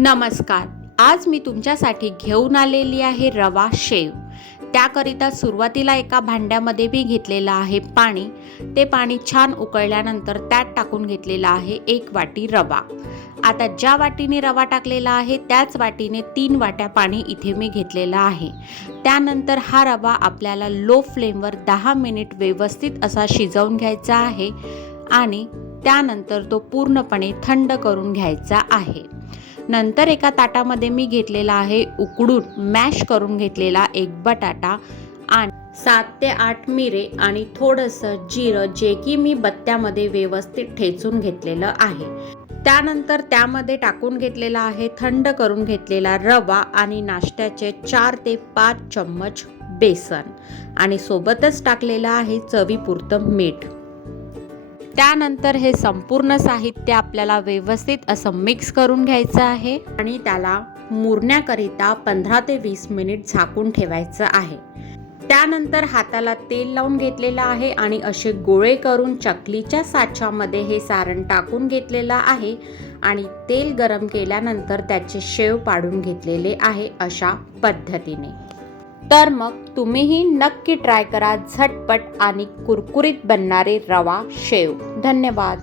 नमस्कार. आज मी तुमच्यासाठी घेऊन आलेली आहे रवा शेव. त्याकरिता सुरुवातीला एका भांड्यामध्ये मी घेतलेलं आहे पाणी. ते पाणी छान उकळल्यानंतर त्यात टाकून घेतलेला आहे 1 वाटी रवा. आता ज्या वाटीने रवा टाकलेला आहे त्याच वाटीने 3 वाट्या पाणी इथे मी घेतलेलं आहे. त्यानंतर हा रवा आपल्याला लो फ्लेमवर 10 मिनिट व्यवस्थित असा शिजवून घ्यायचा आहे आणि त्यानंतर तो पूर्णपणे थंड करून घ्यायचा आहे. नंतर एका ताटामध्ये मी घेतलेला आहे उकडून मॅश करून घेतलेला एक बटाटा आणि 7 ते 8 मिरे आणि थोडंसं जिरं जे की मी बत्त्यामध्ये व्यवस्थित ठेचून घेतलेलं आहे. त्यानंतर त्यामध्ये टाकून घेतलेला आहे थंड करून घेतलेला रवा आणि नाश्त्याचे 4 ते 5 चम्मच बेसन आणि सोबतच टाकलेलं आहे चवीपुरतं मीठ. त्यानंतर हे संपूर्ण साहित्य आपल्याला व्यवस्थित असं मिक्स करून घ्यायचं आहे आणि त्याला मुरण्याकरिता 15 ते 20 मिनिट झाकून ठेवायचं आहे. त्यानंतर हाताला तेल लावून घेतलेलं आहे आणि असे गोळे करून चकलीच्या साच्यामध्ये हे सारण टाकून घेतलेलं आहे आणि तेल गरम केल्यानंतर त्याचे शेव पाडून घेतलेले आहे अशा पद्धतीने. तर मग तुम्हीही नक्की ट्राय करा झटपट आणि कुरकुरीत बनणारे रवा शेव. धन्यवाद.